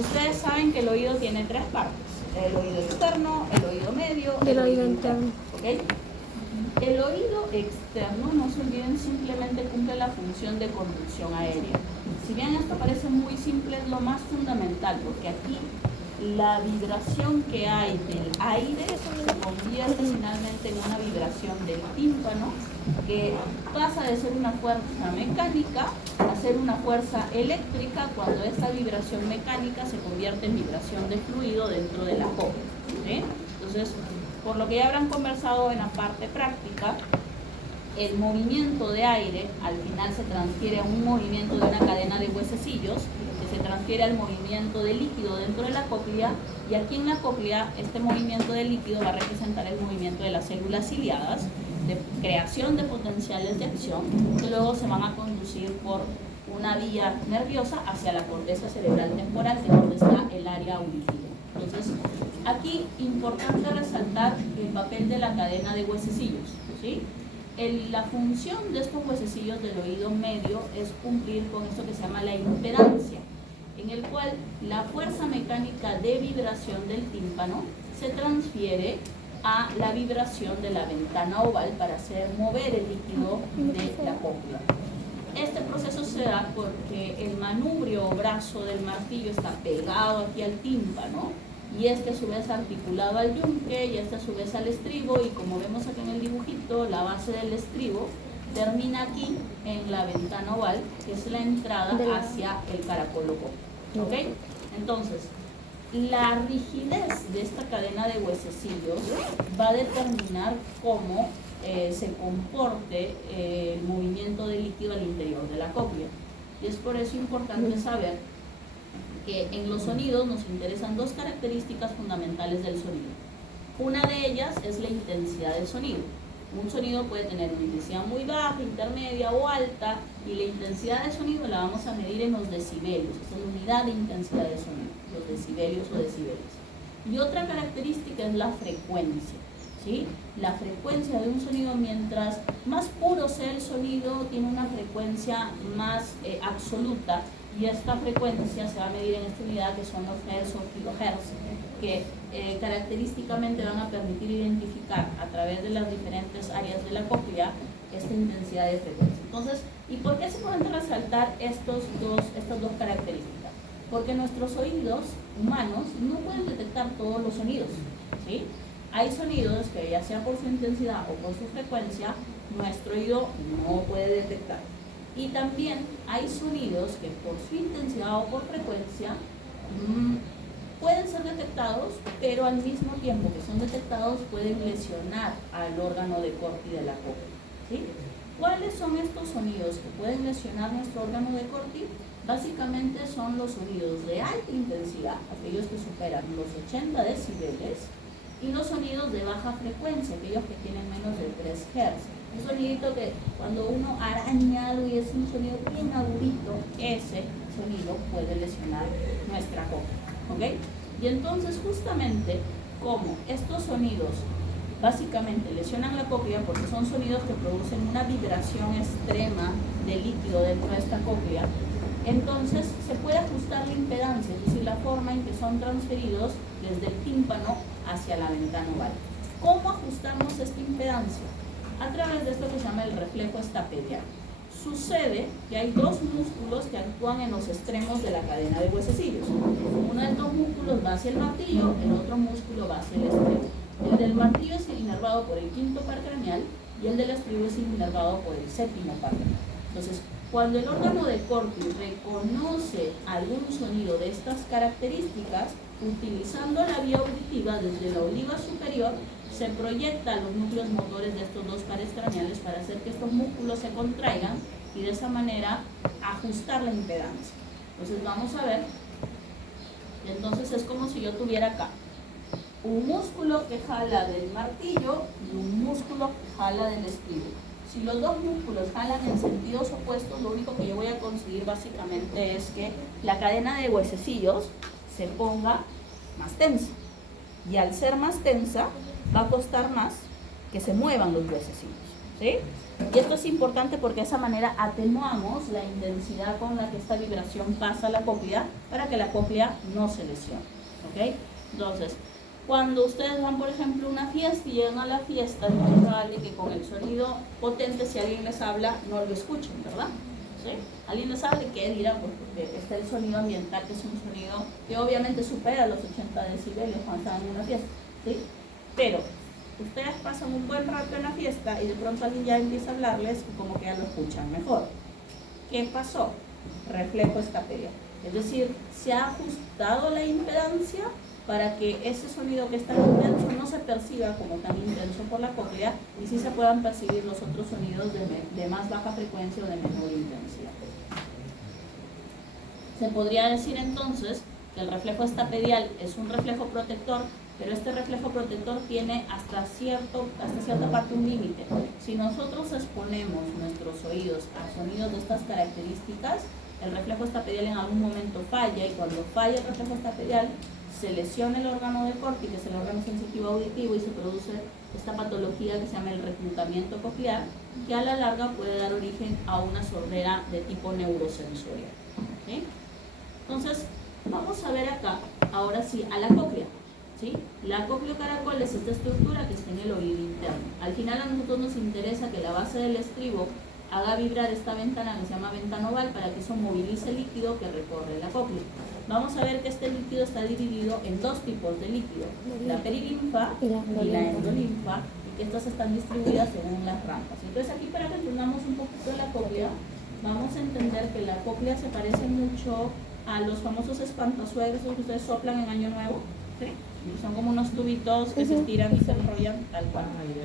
Ustedes saben que el oído tiene tres partes: el oído externo, el oído medio y el oído interno. ¿Ok? El oído externo, no se olviden, simplemente cumple la función de conducción aérea. Si bien esto parece muy simple, es lo más fundamental, porque aquí la vibración que hay del aire se convierte finalmente en una vibración del tímpano, que pasa de ser una fuerza mecánica a ser una fuerza eléctrica cuando esta vibración mecánica se convierte en vibración de fluido dentro de la cópula. ¿Sí? Entonces, por lo que ya habrán conversado en la parte práctica, el movimiento de aire al final se transfiere a un movimiento de una cadena de huesecillos, que se transfiere al movimiento de líquido dentro de la cóclea, y aquí en la cóclea este movimiento de líquido va a representar el movimiento de las células ciliadas, de creación de potenciales de acción, que luego se van a conducir por una vía nerviosa hacia la corteza cerebral temporal, que es donde está el área auditiva. Entonces, aquí importante resaltar el papel de la cadena de huesecillos, ¿sí? La función de estos huesecillos del oído medio es cumplir con esto que se llama la impedancia, en el cual la fuerza mecánica de vibración del tímpano se transfiere a la vibración de la ventana oval para hacer mover el líquido de la cóclea. Este proceso se da porque el manubrio o brazo del martillo está pegado aquí al tímpano, y este a su vez articulado al yunque, y este a su vez al estribo, y como vemos aquí en el dibujito, la base del estribo termina aquí en la ventana oval, que es la entrada hacia el caracol cócleo. ¿Ok? Entonces, la rigidez de esta cadena de huesecillos va a determinar cómo se comporte el movimiento de líquido al interior de la cóclea. Y es por eso importante saber que en los sonidos nos interesan dos características fundamentales del sonido. Una de ellas es la intensidad del sonido. Un sonido puede tener una intensidad muy baja, intermedia o alta, y la intensidad del sonido la vamos a medir en los decibelios, es la unidad de intensidad del sonido, los decibelios o decibeles. Y otra característica es la frecuencia, ¿sí? La frecuencia de un sonido, mientras más puro sea el sonido, tiene una frecuencia más absoluta, y esta frecuencia se va a medir en esta unidad, que son los hertz o kilohertz, que característicamente van a permitir identificar a través de las diferentes áreas de la cóclea esta intensidad de frecuencia. Entonces, ¿y por qué se pueden resaltar estas dos características? Porque nuestros oídos humanos no pueden detectar todos los sonidos, ¿sí? Hay sonidos que, ya sea por su intensidad o por su frecuencia, nuestro oído no puede detectar. Y también hay sonidos que por su intensidad o por frecuencia pueden ser detectados, pero al mismo tiempo que son detectados pueden lesionar al órgano de Corti de la cóclea, ¿sí? ¿Cuáles son estos sonidos que pueden lesionar nuestro órgano de Corti? Básicamente son los sonidos de alta intensidad, aquellos que superan los 80 decibeles, y los sonidos de baja frecuencia, aquellos que tienen menos de 3 Hz. Un sonidito que cuando uno araña algo y es un sonido bien agudito, ese sonido puede lesionar nuestra cóclea, ¿ok? Y entonces, justamente como estos sonidos básicamente lesionan la cóclea, porque son sonidos que producen una vibración extrema de líquido dentro de esta cóclea, entonces se puede ajustar la impedancia, es decir, la forma en que son transferidos desde el tímpano hacia la ventana oval. ¿Cómo ajustamos esta impedancia? A través de esto que se llama el reflejo estapediano. Sucede que hay dos músculos que actúan en los extremos de la cadena de huesecillos. Uno de estos músculos va hacia el martillo, el otro músculo va hacia el estribo. El del martillo es inervado por el quinto par craneal y el del estribo es inervado por el séptimo par craneal. Entonces, cuando el órgano de Corti reconoce algún sonido de estas características, utilizando la vía auditiva desde la oliva superior, se proyecta a los núcleos motores de estos dos pares craneales para hacer que estos músculos se contraigan y de esa manera ajustar la impedancia. Entonces vamos a ver, entonces es como si yo tuviera acá un músculo que jala del martillo y un músculo que jala del estribo. Si los dos músculos jalan en sentidos opuestos, lo único que yo voy a conseguir básicamente es que la cadena de huesecillos se ponga más tensa, y al ser más tensa va a costar más que se muevan los huesecillos, ¿sí? Y esto es importante porque de esa manera atenuamos la intensidad con la que esta vibración pasa a la cóclea para que la cóclea no se lesione, ¿ok? Entonces, cuando ustedes van, por ejemplo, a una fiesta y llegan a la fiesta, es muy probable que con el sonido potente, si alguien les habla, no lo escuchen, ¿verdad? ¿Sí? Alguien les habla y ¿qué dirán? Pues porque está el sonido ambiental, que es un sonido que obviamente supera los 80 decibelios cuando están en una fiesta, ¿sí? Pero ustedes pasan un buen rato en la fiesta y de pronto alguien ya empieza a hablarles y como que ya lo escuchan mejor. ¿Qué pasó? Reflejo escapedial. Es decir, se ha ajustado la impedancia para que ese sonido que es tan intenso no se perciba como tan intenso por la cóclea y sí se puedan percibir los otros sonidos de más baja frecuencia o de menor intensidad. Se podría decir entonces que el reflejo estapedial es un reflejo protector, pero este reflejo protector tiene hasta cierta parte un límite. Si nosotros exponemos nuestros oídos a sonidos de estas características, el reflejo estapedial en algún momento falla, y cuando falla el reflejo estapedial se lesiona el órgano de Corti, que es el órgano sensitivo auditivo, y se produce esta patología que se llama el reclutamiento coclear, que a la larga puede dar origen a una sordera de tipo neurosensorial, ¿sí? Entonces, vamos a ver acá, ahora sí, a la cóclea, ¿sí? La cócleo caracol es esta estructura que está en el oído interno. Al final a nosotros nos interesa que la base del estribo haga vibrar esta ventana que se llama ventana oval para que eso movilice el líquido que recorre la cóclea. Vamos a ver que este líquido está dividido en dos tipos de líquido, la perilinfa y la endolinfa, y que estas están distribuidas según las rampas. Entonces aquí, para que entendamos un poquito la cóclea, vamos a entender que la cóclea se parece mucho a los famosos espantasuegros que ustedes soplan en Año Nuevo, ¿sí? Son como unos tubitos que se estiran y se enrollan tal cual,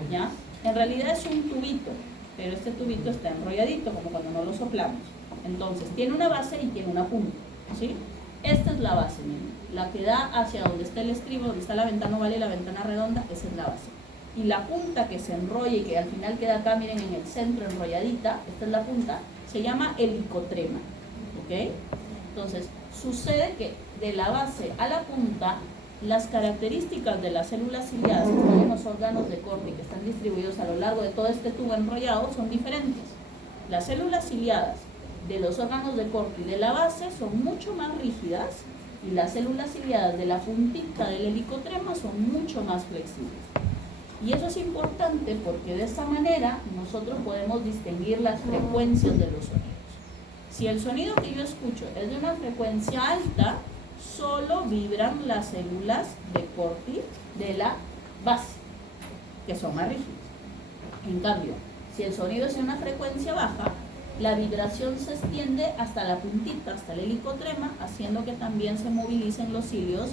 ¿ya? En realidad es un tubito, pero este tubito está enrolladito, como cuando no lo soplamos. Entonces, tiene una base y tiene una punta, ¿sí? Esta es la base, miren. La que da hacia donde está el estribo, donde está la ventana oval y la ventana redonda, esa es la base. Y la punta que se enrolla y que al final queda acá, miren, en el centro enrolladita, esta es la punta, se llama helicotrema, ¿ok? Entonces, sucede que de la base a la punta, las características de las células ciliadas que están en los órganos de Corti, que están distribuidos a lo largo de todo este tubo enrollado, son diferentes. Las células ciliadas de los órganos de Corti de la base son mucho más rígidas y las células ciliadas de la puntita del helicotrema son mucho más flexibles. Y eso es importante porque de esta manera nosotros podemos distinguir las frecuencias de los sonidos. Si el sonido que yo escucho es de una frecuencia alta, solo vibran las células de Corti de la base, que son más rígidas. En cambio, si el sonido es de una frecuencia baja, la vibración se extiende hasta la puntita, hasta el helicotrema, haciendo que también se movilicen los cilios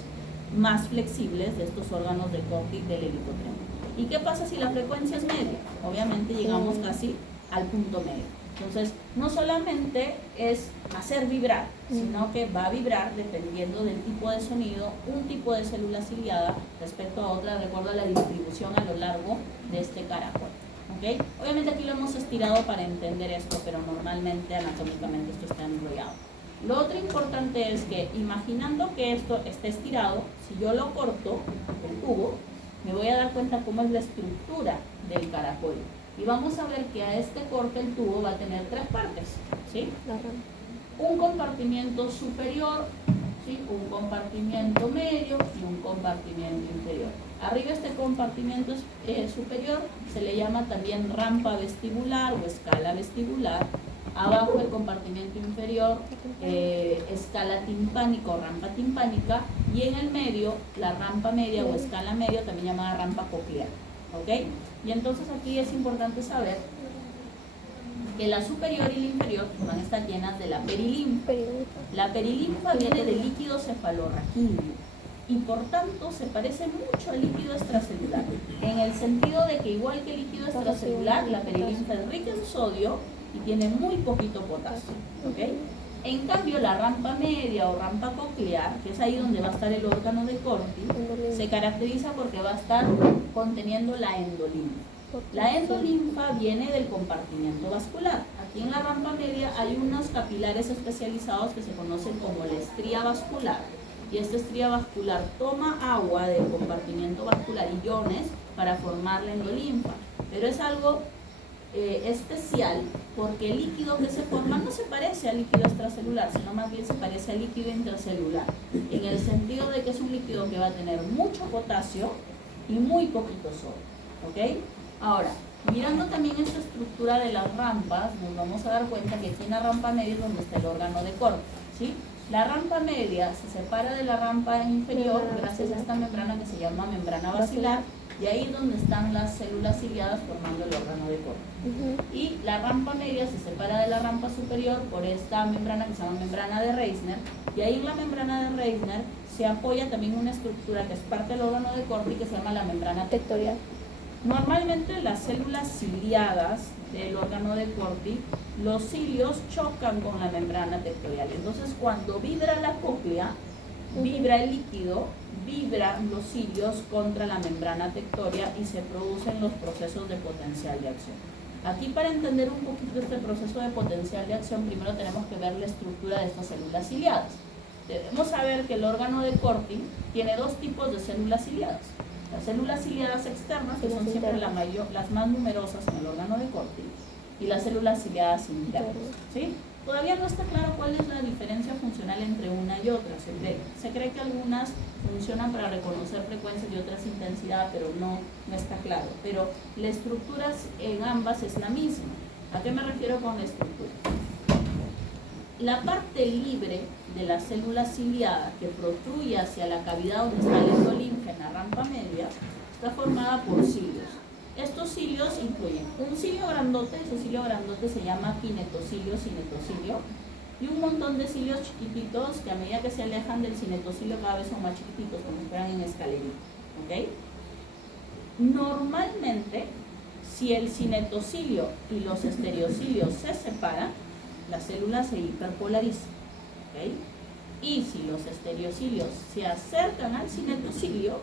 más flexibles de estos órganos de Corti del helicotrema. ¿Y qué pasa si la frecuencia es media? Obviamente llegamos casi al punto medio. Entonces, no solamente es hacer vibrar, sino que va a vibrar dependiendo del tipo de sonido, un tipo de célula ciliada respecto a otra, de acuerdo a la distribución a lo largo de este caracol. ¿Okay? Obviamente aquí lo hemos estirado para entender esto, pero normalmente anatómicamente esto está enrollado. Lo otro importante es que, imaginando que esto esté estirado, si yo lo corto, el tubo, me voy a dar cuenta cómo es la estructura del caracol. Y vamos a ver que a este corte el tubo va a tener tres partes, ¿sí? Un compartimiento superior, ¿sí? Un compartimiento medio y un compartimiento inferior. Arriba este compartimento superior se le llama también rampa vestibular o escala vestibular. Abajo el compartimento inferior, escala timpánica o rampa timpánica. Y en el medio, la rampa media o escala media, también llamada rampa coclear. ¿Ok? Y entonces aquí es importante saber que la superior y la inferior van a estar llenas de la perilinfa. La perilinfa viene del líquido cefalorraquídeo y por tanto se parece mucho al líquido extracelular, en el sentido de que igual que el líquido extracelular, la perilinfa es rica en sodio y tiene muy poquito potasio. ¿Okay? En cambio, la rampa media o rampa coclear, que es ahí donde va a estar el órgano de Corti, se caracteriza porque va a estar conteniendo la endolinfa. La endolinfa viene del compartimiento vascular. Aquí en la rampa media hay unos capilares especializados que se conocen como la estría vascular. Y esta estría vascular toma agua del compartimento vascular, iones, para formar la endolinfa. Pero es algo especial, porque el líquido que se forma no se parece al líquido extracelular, sino más bien se parece al líquido intracelular, en el sentido de que es un líquido que va a tener mucho potasio y muy poquito sodio, ¿ok? Ahora, mirando también esta estructura de las rampas, nos vamos a dar cuenta que aquí en la rampa media es donde está el órgano de Corti, ¿sí? La rampa media se separa de la rampa inferior gracias a esta membrana que se llama membrana basilar, y ahí es donde están las células ciliadas formando el órgano de Corti. Y la rampa media se separa de la rampa superior por esta membrana que se llama membrana de Reisner, y ahí en la membrana de Reisner se apoya también una estructura que es parte del órgano de Corti que se llama la membrana tectorial. Normalmente las células ciliadas del órgano de Corti, los cilios chocan con la membrana tectorial. Entonces cuando vibra la cóclea, vibra el líquido, vibran los cilios contra la membrana tectoria y se producen los procesos de potencial de acción. Aquí, para entender un poquito este proceso de potencial de acción, primero tenemos que ver la estructura de estas células ciliadas. Debemos saber que el órgano de Corti tiene dos tipos de células ciliadas. Las células ciliadas externas, que son siempre las más numerosas en el órgano de Corti, y las células ciliadas internas, ¿sí? Todavía no está claro cuál es la diferencia funcional entre una y otra. Se cree que algunas funcionan para reconocer frecuencias y otras intensidad, pero no está claro. Pero la estructura en ambas es la misma. ¿A qué me refiero con la estructura? La parte libre de la célula ciliada que protruye hacia la cavidad donde está el endolinfa en la rampa media está formada por cilios. Estos cilios incluyen un cilio grandote, ese cilio grandote se llama kinetocilio, cinetocilio, y un montón de cilios chiquititos que a medida que se alejan del cinetocilio cada vez son más chiquititos, como si fueran en escalerita, ¿ok? Normalmente, si el cinetocilio y los estereocilios se separan, la célula se hiperpolariza, ¿ok? Y si los estereocilios se acercan al cinetocilio,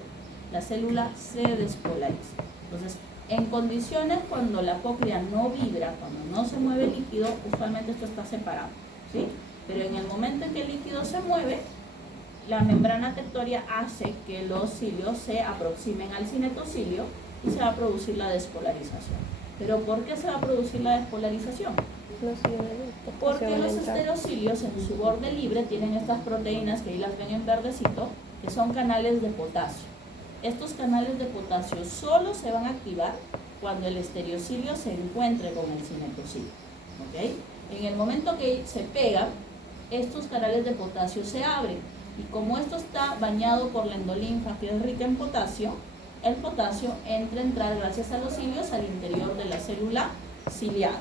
la célula se despolariza. Entonces, en condiciones cuando la cóclea no vibra, cuando no se mueve el líquido, usualmente esto está separado, ¿sí? Pero en el momento en que el líquido se mueve, la membrana tectoria hace que los cilios se aproximen al cinetocilio y se va a producir la despolarización. ¿Pero por qué se va a producir la despolarización? Porque los estereocilios en su borde libre tienen estas proteínas que ahí las ven en verdecito, que son canales de potasio. Estos canales de potasio solo se van a activar cuando el estereocilio se encuentre con el cinetocilio, ¿ok? En el momento que se pegan, estos canales de potasio se abren, y como esto está bañado por la endolinfa, que es rica en potasio, el potasio entra a entrar gracias a los cilios al interior de la célula ciliada,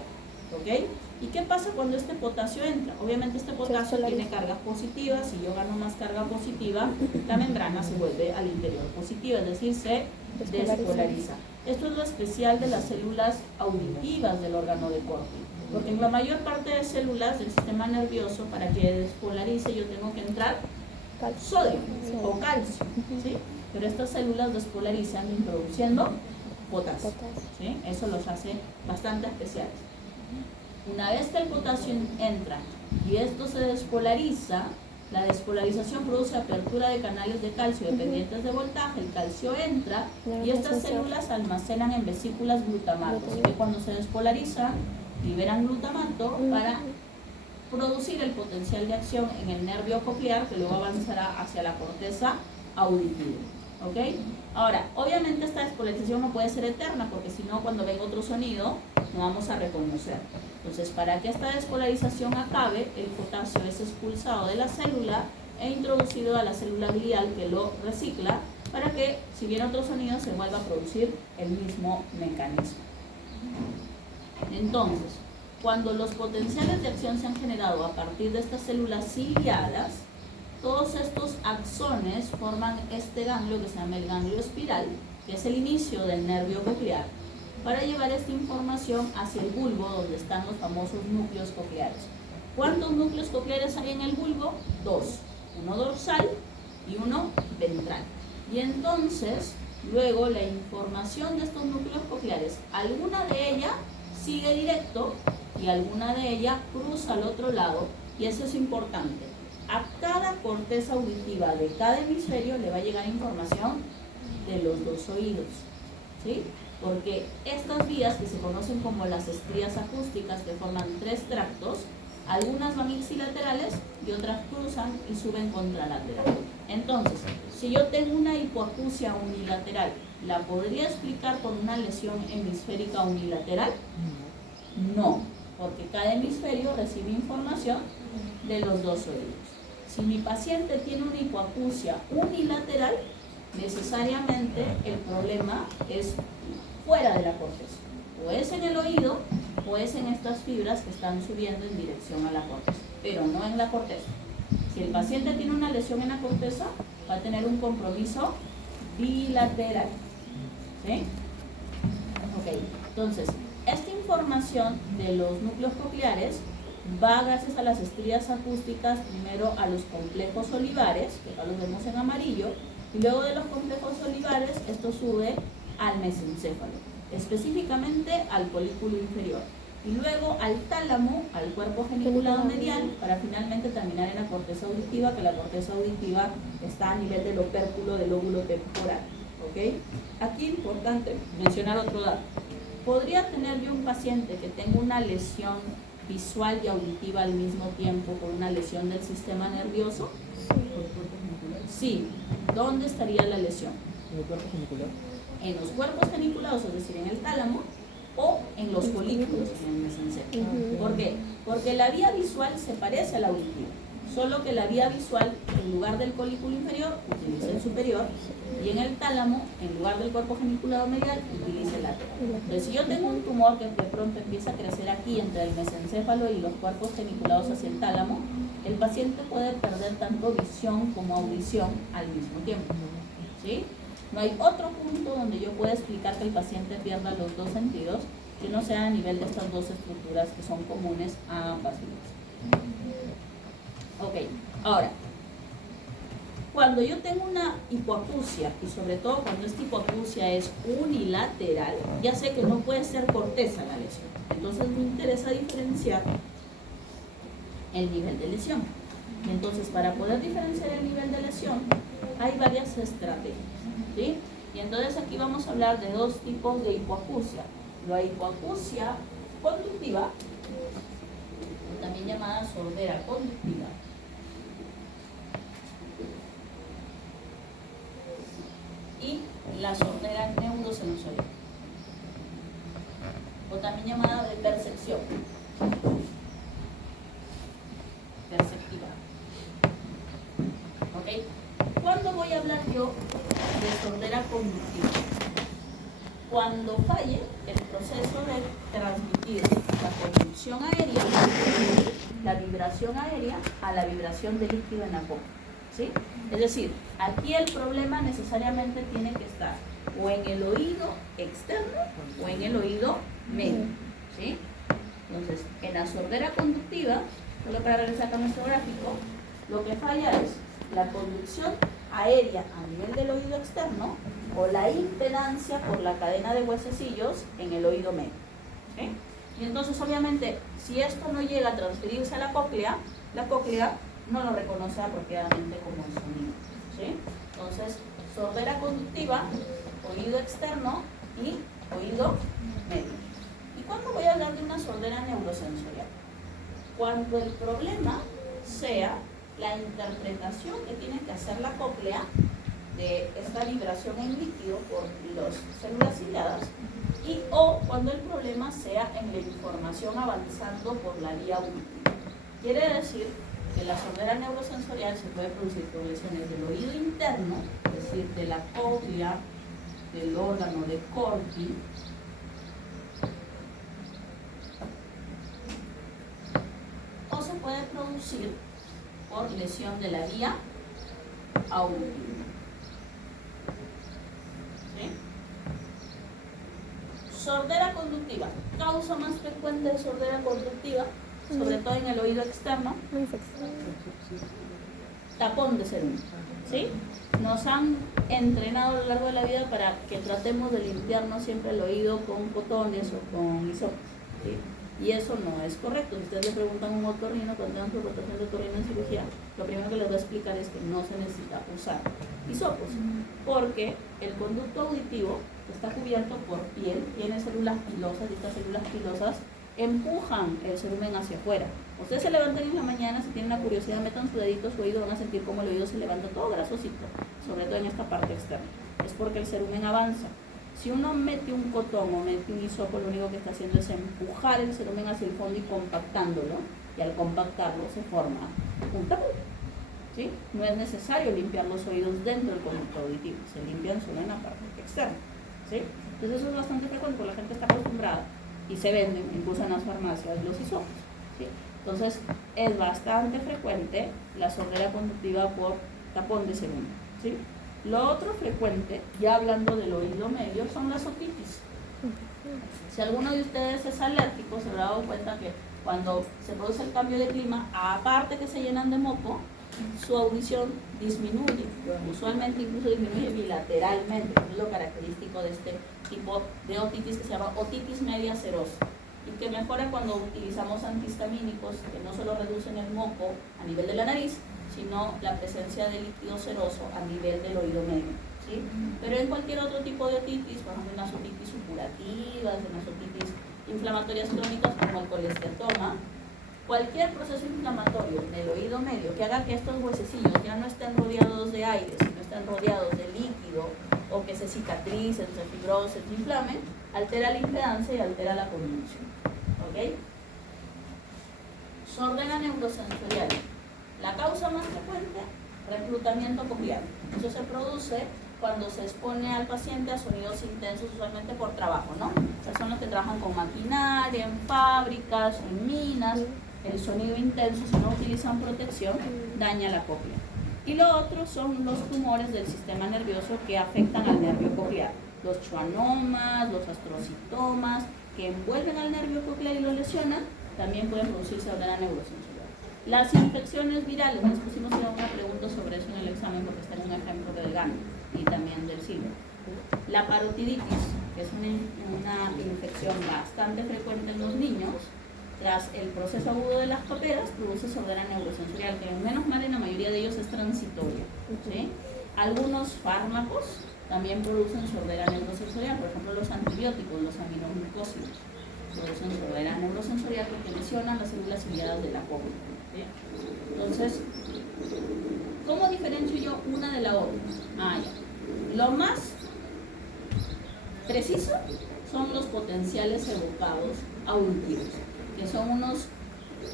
¿ok? ¿Y qué pasa cuando este potasio entra? Obviamente este potasio tiene cargas positivas. Si yo gano más carga positiva, la membrana se vuelve al interior positiva, es decir, se despolariza. Esto es lo especial de las células auditivas del órgano de Corti, porque en la mayor parte de células del sistema nervioso, para que despolarice, yo tengo que entrar sodio o calcio, ¿sí? Pero estas células despolarizan introduciendo potasio, ¿sí? Eso los hace bastante especiales. Una vez que el potasio entra y esto se despolariza, la despolarización produce apertura de canales de calcio dependientes de voltaje, el calcio entra y estas células almacenan en vesículas glutamato, así que cuando se despolariza liberan glutamato para producir el potencial de acción en el nervio coclear, que luego avanzará hacia la corteza auditiva, ¿ok? Ahora, obviamente esta despolarización no puede ser eterna, porque si no, cuando venga otro sonido no vamos a reconocer. Entonces, para que esta despolarización acabe, el potasio es expulsado de la célula e introducido a la célula glial, que lo recicla, para que, si viene otro sonido, se vuelva a producir el mismo mecanismo. Entonces, cuando los potenciales de acción se han generado a partir de estas células ciliadas, todos estos axones forman este ganglio que se llama el ganglio espiral, que es el inicio del nervio coclear, para llevar esta información hacia el bulbo, donde están los famosos núcleos cocleares. ¿Cuántos núcleos cocleares hay en el bulbo? Dos, uno dorsal y uno ventral. Y entonces, luego la información de estos núcleos cocleares, alguna de ellas sigue directo y alguna de ellas cruza al otro lado, y eso es importante. A cada corteza auditiva de cada hemisferio le va a llegar información de los dos oídos, ¿sí? porque estas vías, que se conocen como las estrías acústicas, que forman 3 tractos, algunas van ipsilaterales y otras cruzan y suben contralateral. Entonces, si yo tengo una hipoacusia unilateral, ¿la podría explicar con una lesión hemisférica unilateral? No, porque cada hemisferio recibe información de los 2 oídos. Si mi paciente tiene una hipoacusia unilateral, necesariamente el problema es fuera de la corteza. O es en el oído o es en estas fibras que están subiendo en dirección a la corteza, pero no en la corteza. Si el paciente tiene una lesión en la corteza, va a tener un compromiso bilateral. ¿Sí? Ok, entonces, esta información de los núcleos cocleares va gracias a las estrías acústicas primero a los complejos olivares, que acá los vemos en amarillo, y luego de los complejos olivares esto sube al mesencéfalo, específicamente al colículo inferior, y luego al tálamo, al cuerpo geniculado medial, para finalmente terminar en la corteza auditiva, que la corteza auditiva está a nivel del opérculo del lóbulo temporal. ¿Ok? Aquí es importante mencionar otro dato. ¿Podría tener yo un paciente que tenga una lesión visual y auditiva al mismo tiempo con una lesión del sistema nervioso? Sí. ¿Dónde estaría la lesión? ¿En el cuerpo genicular? En los cuerpos geniculados, es decir, en el tálamo, o en los folículos, en el mesencéfalo. ¿Por qué? Porque la vía visual se parece a la auditiva, solo que la vía visual, en lugar del colículo inferior, utiliza el superior, y en el tálamo, en lugar del cuerpo geniculado medial, utiliza el lateral. Entonces, si yo tengo un tumor que de pronto empieza a crecer aquí entre el mesencéfalo y los cuerpos geniculados hacia el tálamo, el paciente puede perder tanto visión como audición al mismo tiempo. ¿Sí? No hay otro punto donde yo pueda explicar que el paciente pierda los 2 sentidos que no sea a nivel de estas 2 estructuras que son comunes a ambas vías. Ok, ahora, cuando yo tengo una hipoacusia, y sobre todo cuando esta hipoacusia es unilateral, ya sé que no puede ser corteza la lesión. Entonces me interesa diferenciar el nivel de lesión. Entonces, para poder diferenciar el nivel de lesión, hay varias estrategias, ¿sí? Y entonces aquí vamos a hablar de 2 tipos de hipoacusia. La hipoacusia conductiva, también llamada sordera conductiva, y la sordera neurosensorial, o también llamada de percepción. Perceptiva. ¿Ok? ¿Cuándo voy a hablar yo de sordera conductiva? Cuando falle el proceso de transmitir la conducción aérea, la vibración aérea, a la vibración de líquido en la boca. ¿Sí? Es decir, aquí el problema necesariamente tiene que estar o en el oído externo o en el oído medio. ¿Sí? Entonces, en la sordera conductiva, solo para regresar a nuestro gráfico, lo que falla es la conducción aérea a nivel del oído externo o la impedancia por la cadena de huesecillos en el oído medio. ¿Sí? Y entonces, obviamente, si esto no llega a transferirse a la cóclea no lo reconoce apropiadamente como el sonido. ¿Sí? Entonces, sordera conductiva, oído externo y oído medio. ¿Y cuándo voy a hablar de una sordera neurosensorial? Cuando el problema sea la interpretación que tiene que hacer la cóclea de esta vibración en líquido por las células ciliadas y o cuando el problema sea en la información avanzando por la vía auditiva. Quiere decir que la sordera neurosensorial se puede producir por lesiones del oído interno, es decir, de la cóclea, del órgano de Corti, o se puede producir por lesión de la vía auditiva. ¿Sí? Sordera conductiva. Causa más frecuente de sordera conductiva, sobre todo en el oído externo. Tapón de cerumen. ¿Sí? Nos han entrenado a lo largo de la vida para que tratemos de limpiarnos siempre el oído con cotones o con hisopos. ¿Sí? Y eso no es correcto. Si ustedes le preguntan a un otorrino cuando tengan su rotación de otorrino en cirugía, lo primero que les voy a explicar es que no se necesita usar hisopos, porque el conducto auditivo está cubierto por piel, tiene células pilosas y estas células pilosas empujan el cerumen hacia afuera. Ustedes se levantan en la mañana, si tienen la curiosidad, metan su dedito a su oído, van a sentir cómo el oído se levanta todo grasosito, sobre todo en esta parte externa. Es porque el cerumen avanza. Si uno mete un cotón o mete un hisopo, lo único que está haciendo es empujar el cerumen hacia el fondo y compactándolo, y al compactarlo se forma un tapón. ¿Sí? No es necesario limpiar los oídos dentro del conducto auditivo, se limpian solo en la parte externa. ¿Sí? Entonces eso es bastante frecuente porque la gente está acostumbrada y se venden, incluso en las farmacias, los hisopos. ¿Sí? Entonces es bastante frecuente la sordera conductiva por tapón de cerumen. ¿Sí? Lo otro frecuente, ya hablando del oído medio, son las otitis. Si alguno de ustedes es alérgico, se habrá dado cuenta que cuando se produce el cambio de clima, aparte que se llenan de moco, su audición disminuye, usualmente incluso disminuye bilateralmente, que es lo característico de este tipo de otitis que se llama otitis media serosa y que mejora cuando utilizamos antihistamínicos que no solo reducen el moco a nivel de la nariz, sino la presencia de líquido seroso a nivel del oído medio, ¿sí? Pero en cualquier otro tipo de otitis, por ejemplo en las otitis supurativas, en las otitis inflamatorias crónicas como el colesteatoma, cualquier proceso inflamatorio del oído medio que haga que estos huesecillos ya no estén rodeados de aire, sino estén rodeados de líquido, o que se cicatricen, se fibrosen, se inflamen, altera la impedancia y altera la conducción. ¿Ok? Sordera neurosensorial. La causa más frecuente, reclutamiento coclear. Eso se produce cuando se expone al paciente a sonidos intensos, usualmente por trabajo, ¿no? Personas que trabajan con maquinaria, en fábricas, en minas. El sonido intenso, si no utilizan protección, daña la cóclea. Y lo otro son los tumores del sistema nervioso que afectan al nervio coclear. Los schwannomas, los astrocitomas, que envuelven al nervio coclear y lo lesionan, también pueden producir sordera neurosensorial. Las infecciones virales, les pusimos una pregunta sobre eso en el examen porque está en un ejemplo del GAN y también del SIBO. La parotiditis, que es una infección bastante frecuente en los niños, tras el proceso agudo de las paperas, produce sordera neurosensorial, que menos mal en la mayoría de ellos es transitoria. ¿Sí? Algunos fármacos también producen sordera neurosensorial, por ejemplo los antibióticos, los aminoglucósidos, producen sordera neurosensorial porque lesionan las células ciliadas de la cóclea. ¿Sí? Entonces, ¿cómo diferencio yo una de la otra? Lo más preciso son los potenciales evocados auditivos, que son unos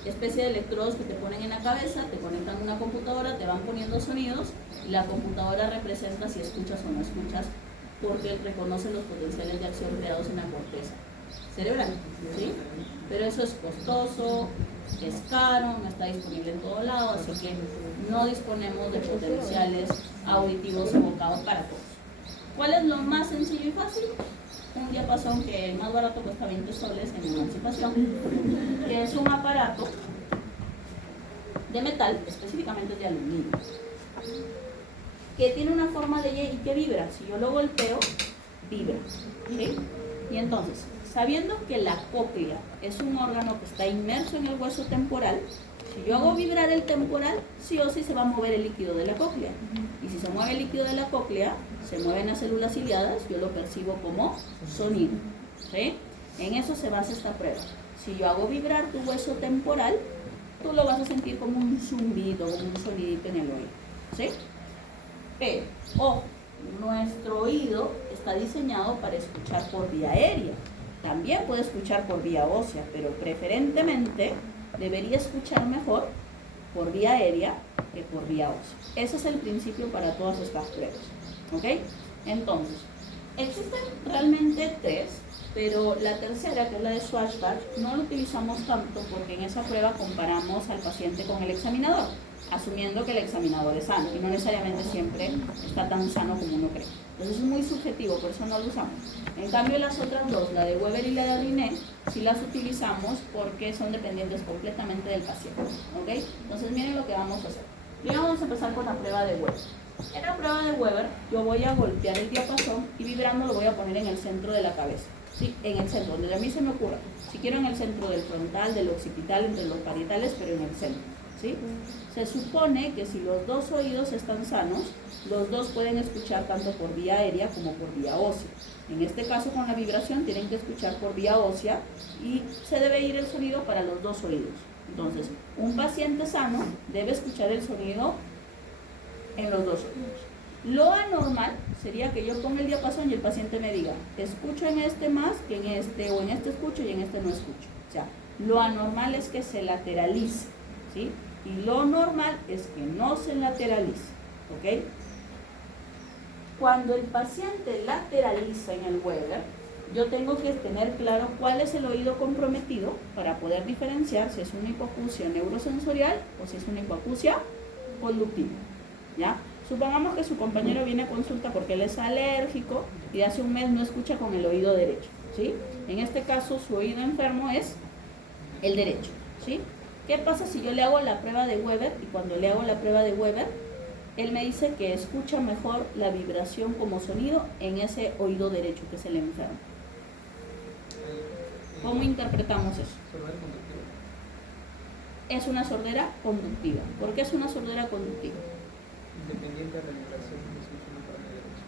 especie de electrodos que te ponen en la cabeza, te conectan a una computadora, te van poniendo sonidos y la computadora representa si escuchas o no escuchas porque reconoce los potenciales de acción creados en la corteza cerebral, ¿sí? Pero eso es costoso, es caro, no está disponible en todo lado, así que no disponemos de potenciales auditivos evocados para todos. ¿Cuál es lo más sencillo y fácil? Un diapasón que el más barato cuesta 20 soles en Emancipación, que es un aparato de metal, específicamente de aluminio, que tiene una forma de Y y que vibra. Si yo lo golpeo, vibra. ¿Sí? Y entonces, sabiendo que la cóclea es un órgano que está inmerso en el hueso temporal, si yo hago vibrar el temporal, sí o sí se va a mover el líquido de la cóclea. Y si se mueve el líquido de la cóclea, se mueven las células ciliadas, yo lo percibo como sonido. ¿Sí? En eso se basa esta prueba. Si yo hago vibrar tu hueso temporal, tú lo vas a sentir como un zumbido, como un sonidito en el oído. ¿Sí? Pero, ojo, nuestro oído está diseñado para escuchar por vía aérea. También puede escuchar por vía ósea, pero preferentemente debería escuchar mejor por vía aérea que por vía ósea. Ese es el principio para todas estas pruebas. ¿Ok? Entonces, existen realmente tres, pero la tercera, que es la de Schwarzbach, no lo utilizamos tanto porque en esa prueba comparamos al paciente con el examinador, asumiendo que el examinador es sano y no necesariamente siempre está tan sano como uno cree. Entonces es muy subjetivo, por eso no lo usamos. En cambio las otras dos, la de Weber y la de Arriné, sí las utilizamos porque son dependientes completamente del paciente. ¿Ok? Entonces miren lo que vamos a hacer. Primero vamos a empezar con la prueba de Weber. En la prueba de Weber yo voy a golpear el diapasón y vibrando lo voy a poner en el centro de la cabeza. ¿Sí? En el centro, donde a mí se me ocurra. Si quiero en el centro del frontal, del occipital, entre los parietales, pero en el centro. ¿sí? Se supone que si los dos oídos están sanos, los dos pueden escuchar tanto por vía aérea como por vía ósea. En este caso, con la vibración, tienen que escuchar por vía ósea y se debe ir el sonido para los dos oídos. Entonces, un paciente sano debe escuchar el sonido en los dos oídos. Lo anormal sería que yo ponga el diapasón y el paciente me diga, escucho en este más que en este, o en este escucho y en este no escucho. O sea, lo anormal es que se lateralice, ¿sí? Y lo normal es que no se lateralice, ¿ok? Cuando el paciente lateraliza en el Weber, yo tengo que tener claro cuál es el oído comprometido para poder diferenciar si es una hipoacusia neurosensorial o si es una hipoacusia conductiva, ¿ya? Supongamos que su compañero viene a consulta porque él es alérgico y hace un mes no escucha con el oído derecho, ¿sí? En este caso, su oído enfermo es el derecho, ¿sí? ¿Qué pasa si yo le hago la prueba de Weber y cuando le hago la prueba de Weber, él me dice que escucha mejor la vibración como sonido en ese oído derecho, que es el enfermo? ¿Cómo interpretamos eso? Es una sordera conductiva. ¿Por qué es una sordera conductiva? Independiente de la vibración, escucha mejor en el derecho.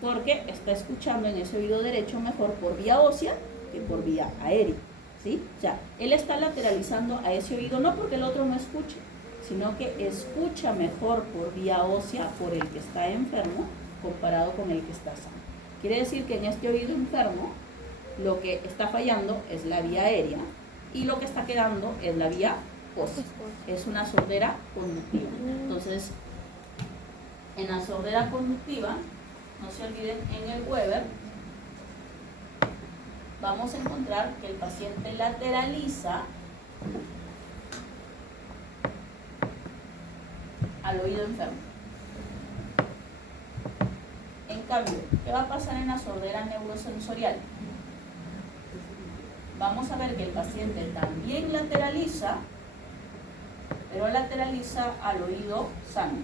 Porque está escuchando en ese oído derecho mejor por vía ósea que por vía aérea, ¿sí? O sea, él está lateralizando a ese oído no porque el otro no escuche, sino que escucha mejor por vía ósea por el que está enfermo comparado con el que está sano. Quiere decir que en este oído enfermo lo que está fallando es la vía aérea y lo que está quedando es la vía ósea. Es una sordera conductiva. Entonces, en la sordera conductiva, no se olviden, en el Weber vamos a encontrar que el paciente lateraliza al oído enfermo. En cambio, ¿qué va a pasar en la sordera neurosensorial? Vamos a ver que el paciente también lateraliza, pero lateraliza al oído sano.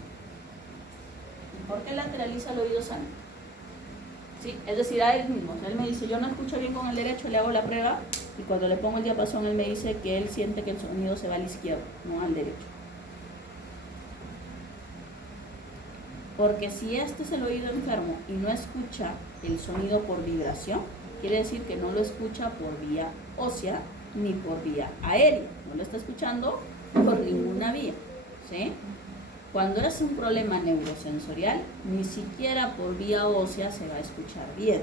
¿Y por qué lateraliza al oído sano? ¿Sí? Es decir, a él mismo. O sea, él me dice, yo no escucho bien con el derecho, le hago la prueba y cuando le pongo el diapasón, él me dice que él siente que el sonido se va al izquierdo, no al derecho. Porque si este es el oído enfermo y no escucha el sonido por vibración, quiere decir que no lo escucha por vía ósea ni por vía aérea. No lo está escuchando por ninguna vía, ¿sí? Cuando es un problema neurosensorial, ni siquiera por vía ósea se va a escuchar bien,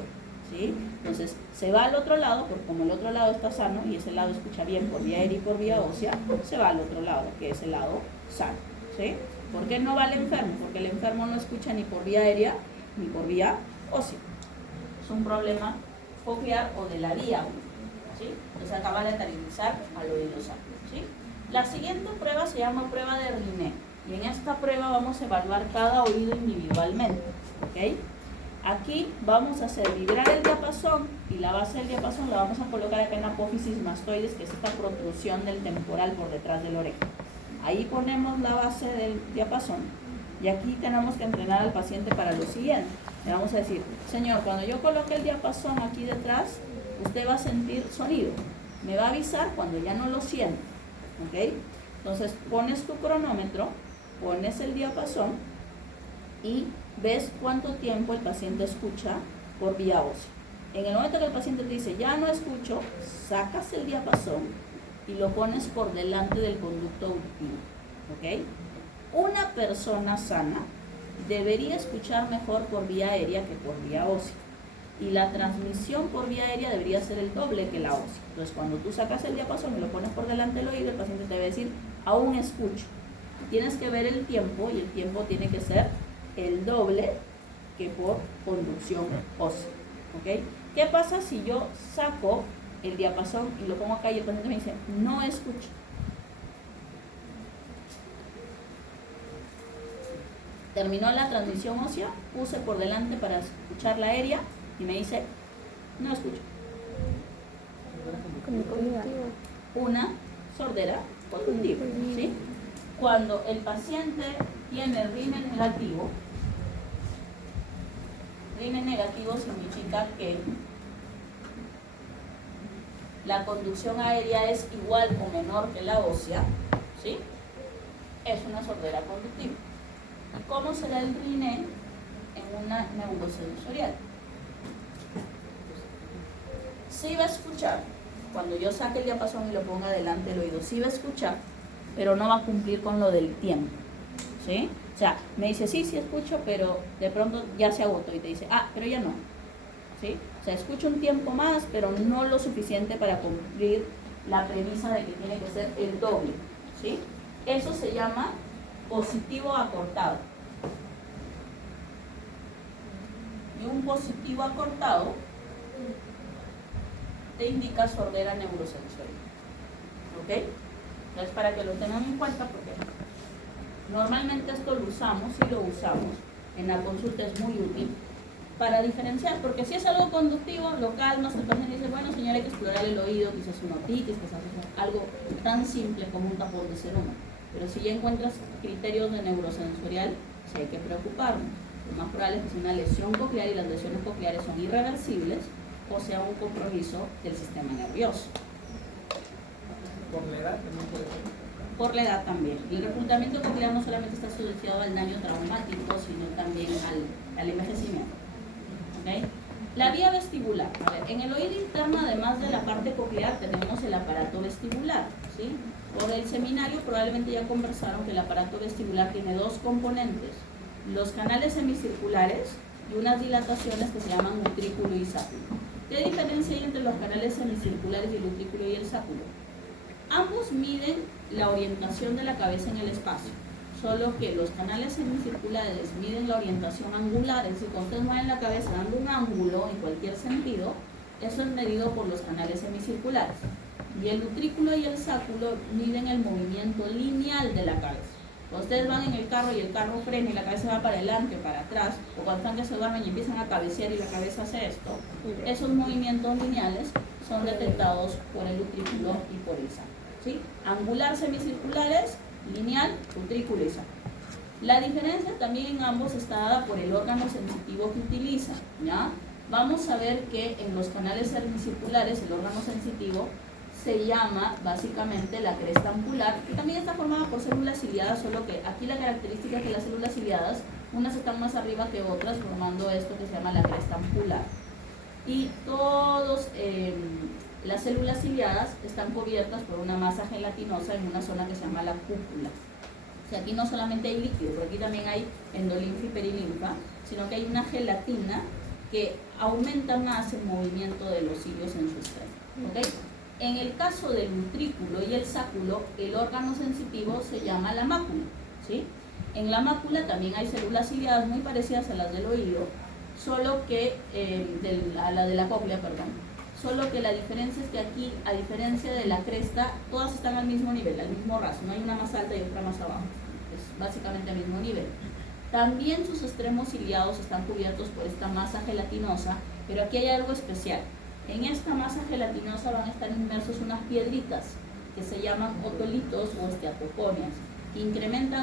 ¿sí? Entonces, se va al otro lado, porque como el otro lado está sano y ese lado escucha bien por vía aérea y por vía ósea, se va al otro lado, que es el lado sano, ¿sí? ¿Por qué no va el enfermo? Porque el enfermo no escucha ni por vía aérea ni por vía ósea. Es un problema coclear o de la vía, ¿sí? Entonces acaba de lateralizar al oído sano, ¿sí? La siguiente prueba se llama prueba de Riné. Y en esta prueba vamos a evaluar cada oído individualmente, ¿ok? Aquí vamos a hacer vibrar el diapasón y la base del diapasón la vamos a colocar acá en la apófisis mastoides, que es esta protrusión del temporal por detrás de la oreja. Ahí ponemos la base del diapasón y aquí tenemos que entrenar al paciente para lo siguiente. Le vamos a decir, señor, cuando yo coloque el diapasón aquí detrás, usted va a sentir sonido. Me va a avisar cuando ya no lo sienta, ¿ok? Entonces pones tu cronómetro, pones el diapasón y ves cuánto tiempo el paciente escucha por vía ósea. En el momento que el paciente te dice, ya no escucho, sacas el diapasón y lo pones por delante del conducto auditivo, ¿ok? Una persona sana debería escuchar mejor por vía aérea que por vía ósea. Y la transmisión por vía aérea debería ser el doble que la ósea. Entonces, cuando tú sacas el diapasón y lo pones por delante del oído, el paciente te va a decir, aún escucho. Tienes que ver el tiempo y el tiempo tiene que ser el doble que por conducción ósea, ¿ok? ¿Qué pasa si yo saco el diapasón y lo pongo acá y el paciente me dice, no escucho? Terminó la transmisión ósea, puse por delante para escuchar la aérea y me dice, no escucho. Una sordera conductiva, ¿sí? Cuando el paciente tiene rimen negativo significa que la conducción aérea es igual o menor que la ósea, ¿sí? es una sordera conductiva. ¿Cómo será el RINE en una neurosensorial? Sí va a escuchar, cuando yo saque el diapasón y lo ponga delante del oído, sí va a escuchar, pero no va a cumplir con lo del tiempo, ¿sí? O sea, me dice, sí escucho, pero de pronto ya se agotó y te dice, pero ya no, ¿sí? O sea, escucho un tiempo más, pero no lo suficiente para cumplir la premisa de que tiene que ser el doble, ¿sí? Eso se llama positivo acortado. Y un positivo acortado te indica sordera neurosensorial. ¿Ok? Entonces, para que lo tengan en cuenta, porque normalmente esto lo usamos en la consulta, es muy útil para diferenciar, porque si es algo conductivo, lo calmas, el paciente dice, bueno señora, hay que explorar el oído, quizás una otitis, quizás algo tan simple como un tapón de cerumen. Pero si ya encuentras criterios de neurosensorial, sí hay que preocuparnos. Lo más probable es que sea una lesión coclear, y las lesiones cocleares son irreversibles, o sea un compromiso del sistema nervioso. ¿Por la edad también puede ser? Por la edad también. El reclutamiento coclear no solamente está asociado al daño traumático, sino también al envejecimiento. ¿Okay? La vía vestibular. A ver, en el oído interno, además de la parte coclear, tenemos el aparato vestibular, ¿sí? Por el seminario probablemente ya conversaron que el aparato vestibular tiene dos componentes: los canales semicirculares y unas dilataciones que se llaman utrículo y sáculo. ¿Qué diferencia hay entre los canales semicirculares y el utrículo y el sáculo? Ambos miden la orientación de la cabeza en el espacio, solo que los canales semicirculares miden la orientación angular, es decir, cuando ustedes mueven la cabeza dando un ángulo en cualquier sentido, eso es medido por los canales semicirculares. Y el utrículo y el sáculo miden el movimiento lineal de la cabeza. Cuando ustedes van en el carro y el carro frena y la cabeza va para adelante o para atrás, o cuando están que se duermen y empiezan a cabecear y la cabeza hace esto, esos movimientos lineales son detectados por el utrículo y por el sáculo, ¿sí? Angular semicirculares, lineal, utrículo y sáculo. La diferencia también en ambos está dada por el órgano sensitivo que utilizan, ¿ya? Vamos a ver que en los canales semicirculares el órgano sensitivo se llama básicamente la cresta ampular, que también está formada por células ciliadas, solo que aquí la característica es que las células ciliadas, unas están más arriba que otras, formando esto que se llama la cresta ampular. Y todas las células ciliadas están cubiertas por una masa gelatinosa en una zona que se llama la cúpula. O sea, aquí no solamente hay líquido, pero aquí también hay endolinfa y perilinfa, sino que hay una gelatina que aumenta más el movimiento de los cilios en su extremo, ¿okay? En el caso del utrículo y el sáculo, el órgano sensitivo se llama la mácula, ¿sí? En la mácula también hay células ciliadas muy parecidas a las del oído, solo que, a la de la cóclea, perdón. Solo que la diferencia es que aquí, a diferencia de la cresta, todas están al mismo nivel, al mismo raso, no hay una más alta y otra más abajo, es básicamente al mismo nivel. También sus extremos ciliados están cubiertos por esta masa gelatinosa, pero aquí hay algo especial. En esta masa gelatinosa van a estar inmersos unas piedritas que se llaman otolitos o esteatoconias, que incrementan